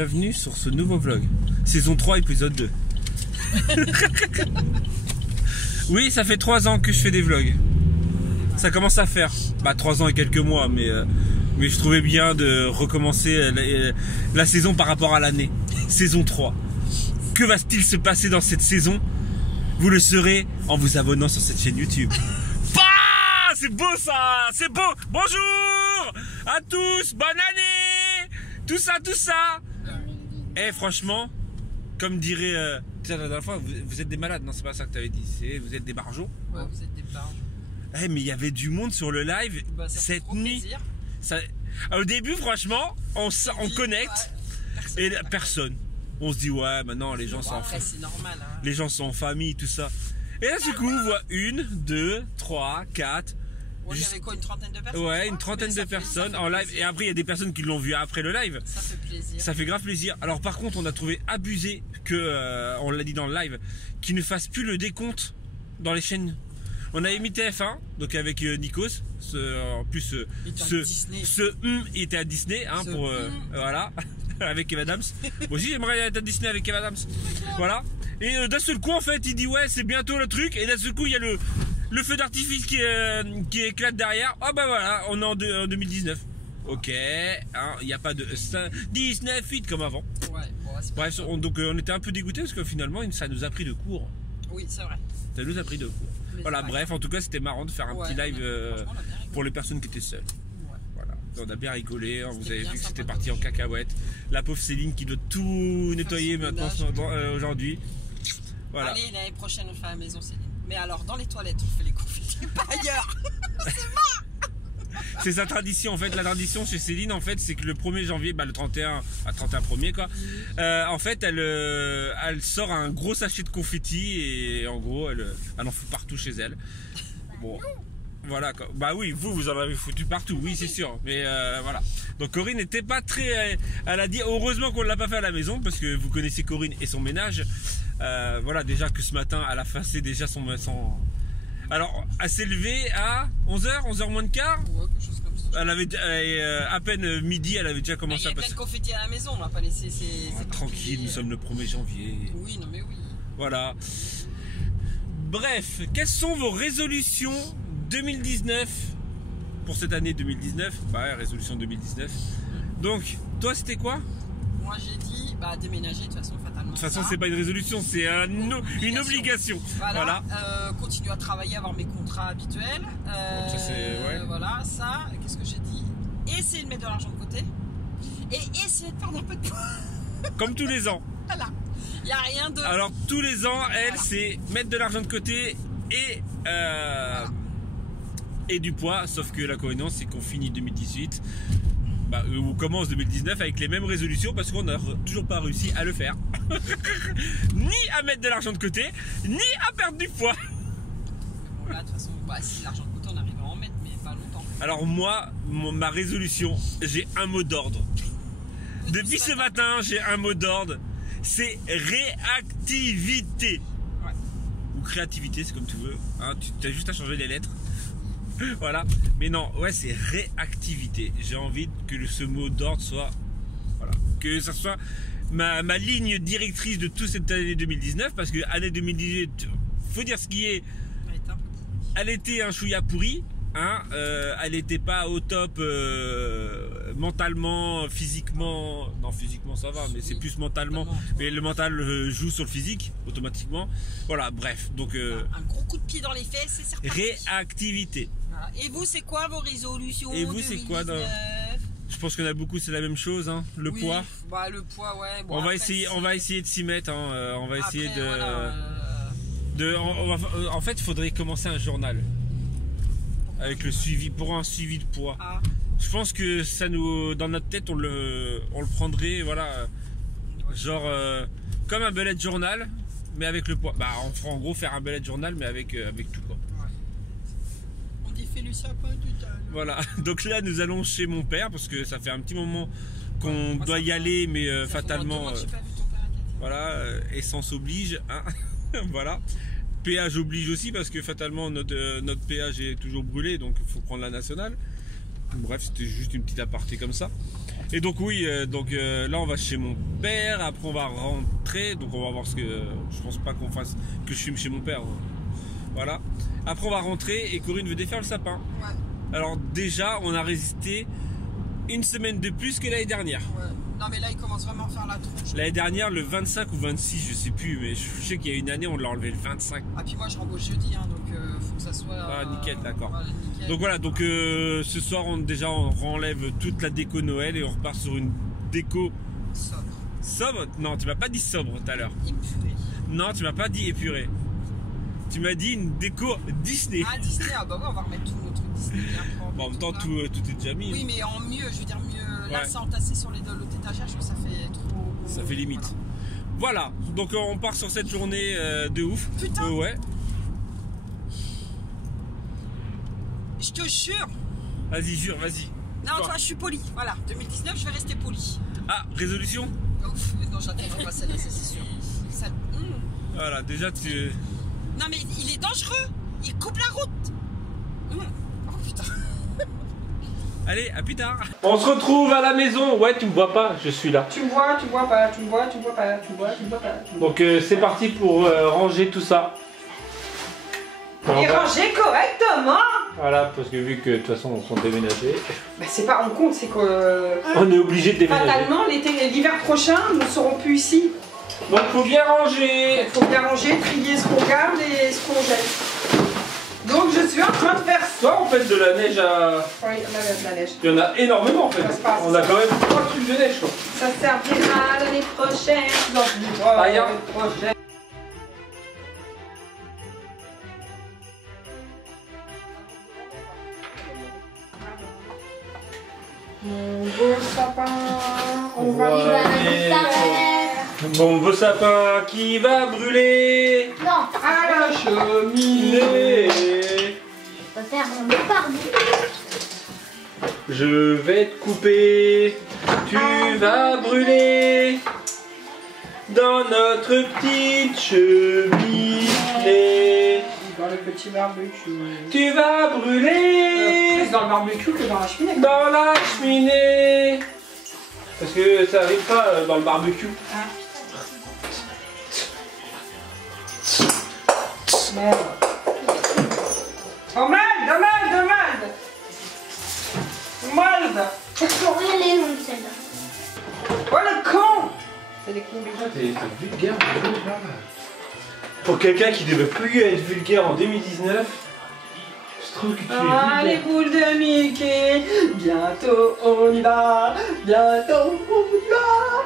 bienvenue sur ce nouveau vlog. Saison 3, épisode 2. Oui, ça fait 3 ans que je fais des vlogs. Ça commence à faire. 3 ans et quelques mois, mais je trouvais bien de recommencer la saison par rapport à l'année. Saison 3. Que va-t-il se passer dans cette saison? Vous le saurez en vous abonnant sur cette chaîne YouTube. C'est beau ça, c'est beau. Bonjour à tous, bonne année. Tout ça. Franchement, comme dirait la dernière fois, vous êtes des malades. Non, c'est pas ça que tu avais dit. Vous êtes des barjots. Ouais, vous êtes des barjots. Mais il y avait du monde sur le live cette nuit. Au début, franchement, on connecte et personne. On se dit ouais, maintenant les gens sont en famille. C'est normal. Hein. Les gens sont en famille, tout ça. Et là, du coup, on voit 1, 2, 3, 4. Ouais, il y avait quoi, une trentaine de personnes? Ouais, une trentaine de personnes en live. Et après, il y a des personnes qui l'ont vu après le live. Ça fait plaisir. Ça fait grave plaisir. Alors, par contre, on a trouvé abusé que, on l'a dit dans le live, qu'ils ne fassent plus le décompte dans les chaînes. On a mis TF1, donc avec Nikos. En plus, il était à Disney, hein, voilà, avec Kev Adams. Moi aussi, j'aimerais être à Disney avec Kev Adams. Voilà. Et d'un seul coup, en fait, il dit ouais, c'est bientôt le truc. Et d'un seul coup, il y a le feu d'artifice qui éclate derrière. Oh bah voilà, on est en 2019. Ok, hein, il n'y a pas de 19 8 comme avant. Ouais, bon, bref, donc on était un peu dégoûtés parce que finalement, ça nous a pris de court. Oui, c'est vrai. Ça nous a pris de court. Voilà, bref, en tout cas, c'était marrant de faire un petit live pour les personnes qui étaient seules. Voilà, on a bien rigolé. Vous avez vu que c'était parti en cacahuète. La pauvre Céline qui doit tout nettoyer maintenant aujourd'hui. Voilà. Allez, l'année prochaine, on fait à la maison, Céline. Mais alors, dans les toilettes, on fait les confettis, pas ailleurs. C'est mort. C'est sa tradition en fait. La tradition chez Céline en fait, c'est que le 1er janvier, le 31 1er quoi, en fait elle sort un gros sachet de confettis et en gros elle en fout partout chez elle. Bon, voilà quoi. Bah oui, vous en avez foutu partout, oui c'est sûr. Mais voilà. Donc Corinne n'était pas très, elle a dit heureusement qu'on ne l'a pas fait à la maison parce que vous connaissez Corinne et son ménage. Voilà, déjà que ce matin elle a fait déjà son... Alors, elle s'est levée à 11h moins de quart. Ouais, quelque chose comme ça. Elle avait à peine midi, elle avait déjà commencé à passer. Il y a plein de confettis à la maison, on va pas laisser tranquille, nous sommes le 1er janvier. Oui, non mais oui. Voilà. Bref, quelles sont vos résolutions 2019 pour cette année 2019? Résolution 2019. Donc, toi c'était quoi? Moi j'ai dit déménager de toute façon fatalement. De toute façon c'est pas une résolution, c'est une obligation. Voilà. Continuer à travailler, avoir mes contrats habituels. Ça c'est Voilà, ça. Qu'est-ce que j'ai dit? Essayer de mettre de l'argent de côté. Et essayer de perdre un peu de poids. Comme tous les ans. Voilà. Il n'y a rien de... Alors tous les ans, c'est mettre de l'argent de côté et du poids. Sauf que la coïncidence c'est qu'on finit 2018. On commence 2019 avec les mêmes résolutions parce qu'on n'a toujours pas réussi à le faire. Ni à mettre de l'argent de côté, ni à perdre du poids. Bon, là, de toute façon, si l'argent de côté, on arrive à en mettre, mais pas longtemps. Alors moi, ma résolution, j'ai un mot d'ordre. Depuis ce matin, j'ai un mot d'ordre. C'est réactivité. Ouais. Ou créativité, c'est comme tu veux. Hein, tu as juste à changer les lettres. Voilà, mais non, c'est réactivité. J'ai envie que ce mot d'ordre soit, que ça soit ma ligne directrice de toute cette année 2019, parce que année 2018, faut dire ce qui est, elle était un chouïa pourri, hein, elle n'était pas au top mentalement, physiquement, non physiquement ça va, mais c'est plus mentalement, mais le mental joue sur le physique automatiquement. Voilà, bref, donc un gros coup de pied dans les fesses, c'est certain. Réactivité. Voilà. Et vous, c'est quoi vos résolutions? Et vous, c'est quoi Je pense qu'on a beaucoup, c'est la même chose, hein. Le poids. Le poids, ouais. Bon, on va essayer de s'y mettre, hein. On va essayer en fait, il faudrait commencer un journal avec le suivi, pour un suivi de poids. Je pense que ça dans notre tête, on le prendrait, genre comme un bullet journal, mais avec le poids. On fera en gros faire un bullet journal, mais avec tout quoi. On dit fais le sapin du temps. Voilà, donc là nous allons chez mon père parce que ça fait un petit moment qu'on doit y aller, mais fatalement, essence oblige, hein. Voilà. Péage oblige aussi parce que fatalement notre péage est toujours brûlé, donc il faut prendre la nationale. Bref, c'était juste une petite aparté comme ça. Et donc oui, là on va chez mon père, après on va rentrer, donc on va voir ce que... je pense pas qu'on fasse que je fume chez mon père. Voilà. Après on va rentrer et Corinne veut défaire le sapin. Ouais. Alors déjà on a résisté une semaine de plus que l'année dernière. Ouais. Non mais là il commence vraiment à faire la tronche. L'année dernière le 25 ou 26 je sais plus, mais je sais qu'il y a une année on l'a enlevé le 25. Ah puis moi je rembauche jeudi hein, donc faut que ça soit... Ah nickel, d'accord. Voilà, nickel. Donc voilà, donc ce soir on renlève toute la déco Noël et on repart sur une déco Sobre. sobre. Non, tu m'as pas dit sobre tout à l'heure. Épuré. Non, tu m'as pas dit épuré. Tu m'as dit une déco Disney. Ah Disney, ah bah ouais on va remettre tous nos trucs Disney bien propre. Bon, en même temps là. tout est déjà mis. Oui mais en mieux, je veux dire mieux. Là Ouais. c'est entassé sur l'autre étagère, je trouve que ça fait trop... Ça fait limite. Voilà, donc on part sur cette journée de ouf. Putain. Ouais. Je te jure. Vas-y, jure, vas-y. Non, Quoi toi, je suis poli. Voilà, 2019, je vais rester poli. Ah, résolution. Ouf, non, j'attends pas celle-là, c'est sûr. Ça... Voilà, déjà tu... Non, mais il est dangereux. Il coupe la route. Oh putain. Allez, à plus tard. On se retrouve à la maison. Ouais, tu me vois pas, je suis là. Tu me vois, tu me vois pas, tu me vois, tu me vois pas, tu me vois, tu me vois pas. Donc c'est parti pour ranger tout ça. Et ranger correctement. Voilà, parce que vu que de toute façon on sont déménagés. Bah, c'est pas en compte, c'est que. On est obligé de déménager. Fatalement, l'hiver prochain, nous ne serons plus ici. Donc faut bien ranger. Il faut bien ranger, trier ce qu'on garde et ce qu'on jette. Donc je suis en train de faire ça. Toi, on fait de la neige à... Oui, on a de la neige. Il y en a énormément en fait. Ça se passe. On a quand même 3 trucs de neige quoi. Ça servira l'année prochaine. Ah, y a- L'année prochaine. Mon beau sapin, on va Ouais. Bon beau sapin qui va brûler Non, à la cheminée. je peux faire mon départ. Je vais te couper, tu vas brûler dans notre petite cheminée. Dans le petit barbecue. Tu vas brûler Plus dans le barbecue que dans la cheminée. dans la cheminée. Parce que ça arrive pas dans le barbecue. Merde. Oh merde, merde, merde. Merde. Pour rien les noms de celle-là. Oh le con. C'est des cons déjà. T'es vulgaire. Pour quelqu'un qui devait plus être vulgaire en 2019, je trouve que tu es Ah, les vulgaire. boules de Mickey, bientôt on y va, bientôt on y va.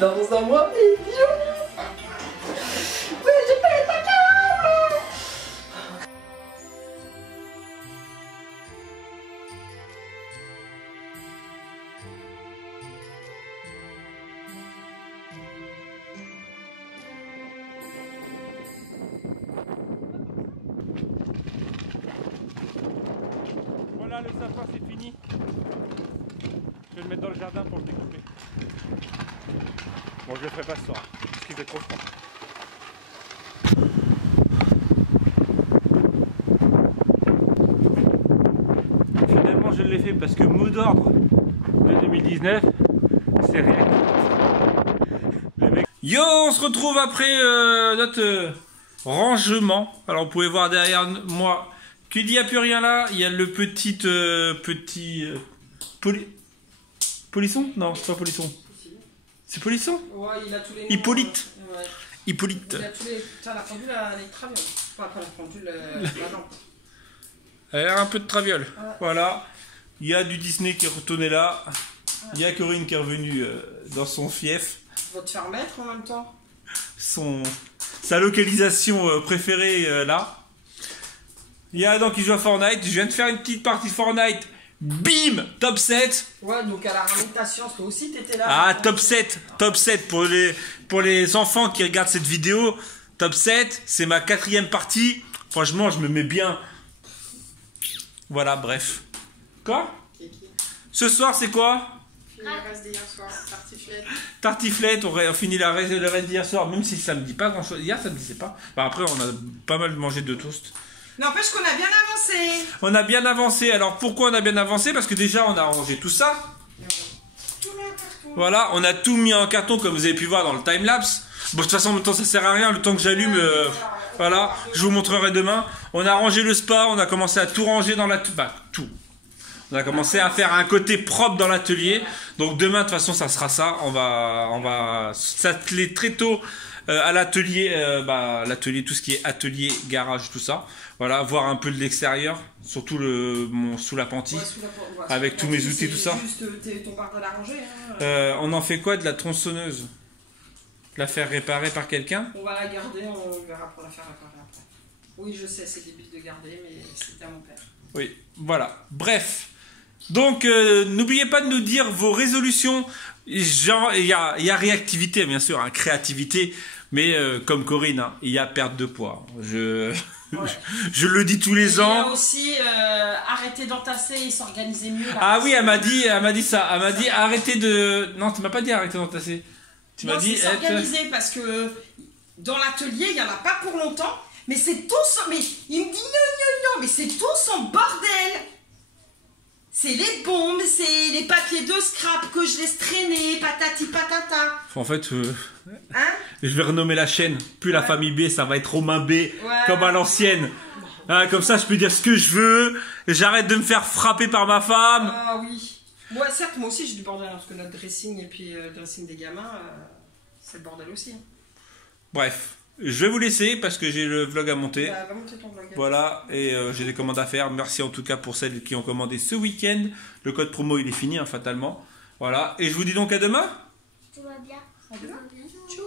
Dans un mois idiot. Oui, je pète un câble. Voilà, le sapin c'est fini. Je vais le mettre dans le jardin pour le découper. Bon, je le ferai pas ce soir, parce qu'il fait trop froid. Finalement, je l'ai fait parce que mot d'ordre de 2019, c'est rien. Le mec- Yo, on se retrouve après notre rangement. Alors, vous pouvez voir derrière moi qu'il n'y a plus rien là. Il y a le petit Polisson? Non, c'est pas Polisson. C'est Polisson? Ouais, il a tous les noms. Hippolyte. Ouais. Hippolyte. Il a tous les. Putain, la pendule, les traviole. Enfin, pas la pendule, la lampe. Elle a un peu de traviole. Ouais. Voilà. Il y a du Disney qui est retourné là. Il y a Corinne qui est revenue dans son fief. Va te faire mettre en même temps. Sa localisation préférée là. Il y a Adam qui joue à Fortnite. Je viens de faire une petite partie Fortnite. Bim! Top 7. Ouais, donc à la réinvitation, toi aussi t'étais là. Ah, top 7. Top 7 pour les enfants qui regardent cette vidéo. Top 7. C'est ma 4e partie. Franchement, je me mets bien. Voilà, bref. Quoi? Kiki. Ce soir, c'est quoi? Fini le reste d'hier soir, tartiflette. Tartiflette, on finit le reste d'hier soir, même si ça me dit pas grand chose. Hier, ça me disait pas. Enfin, après, on a pas mal mangé de toast. N'empêche qu'on a bien avancé avancé. On a bien avancé. Alors pourquoi on a bien avancé? Parce que déjà on a rangé tout ça. Tout mis en carton. Voilà, on a tout mis en carton comme vous avez pu voir dans le time-lapse. Bon, de toute façon, en même temps, ça sert à rien. Le temps que j'allume, voilà, je vous montrerai demain. On a rangé le spa, on a commencé à tout ranger dans l'atelier. Bah, tout. On a commencé à faire un côté propre dans l'atelier. Donc demain, de toute façon, ça sera ça. On va s'atteler très tôt à l'atelier, l'atelier, tout ce qui est atelier, garage, tout ça. Voilà, voir un peu de l'extérieur, surtout sous l'appentis, Ouais, avec tous mes outils, tout ça. Juste ton bordel à ranger. Hein. On en fait quoi de la tronçonneuse? La faire réparer par quelqu'un? On va la garder, on verra pour la faire réparer après. Oui, je sais, c'est débile de garder, mais c'était à mon père. Oui, voilà. Bref. Donc, n'oubliez pas de nous dire vos résolutions. Genre, il y a réactivité, bien sûr, hein, créativité. Mais comme Corinne, hein, il y a perte de poids. Je le dis tous les ans. Il y a aussi arrêter d'entasser et s'organiser mieux. Là, ah oui, elle m'a dit ça. Elle m'a dit arrêtez de... Non, tu m'as pas dit arrêter d'entasser. Tu m'as dit s'organiser parce que dans l'atelier, il n'y en a pas pour longtemps. Mais c'est tout son... Mais il me dit non, mais c'est tout son bordel. C'est les bombes, c'est les papiers de scrap que je laisse traîner, patati patata. En fait, Hein? je vais renommer la chaîne. Plus la famille B, ça va être Romain B, comme à l'ancienne. Hein, comme ça, je peux dire ce que je veux. J'arrête de me faire frapper par ma femme. Ah oui. Bon, certes, moi aussi j'ai du bordel, hein, parce que notre dressing et puis le dressing des gamins, c'est le bordel aussi. Hein. Bref, je vais vous laisser parce que j'ai le vlog à monter. Bah, va monter ton vlog. Voilà, et j'ai des commandes à faire. Merci en tout cas pour celles qui ont commandé ce week-end. Le code promo, il est fini, hein, fatalement. Voilà, et je vous dis donc à demain. Tout va bien. À demain. Tchou.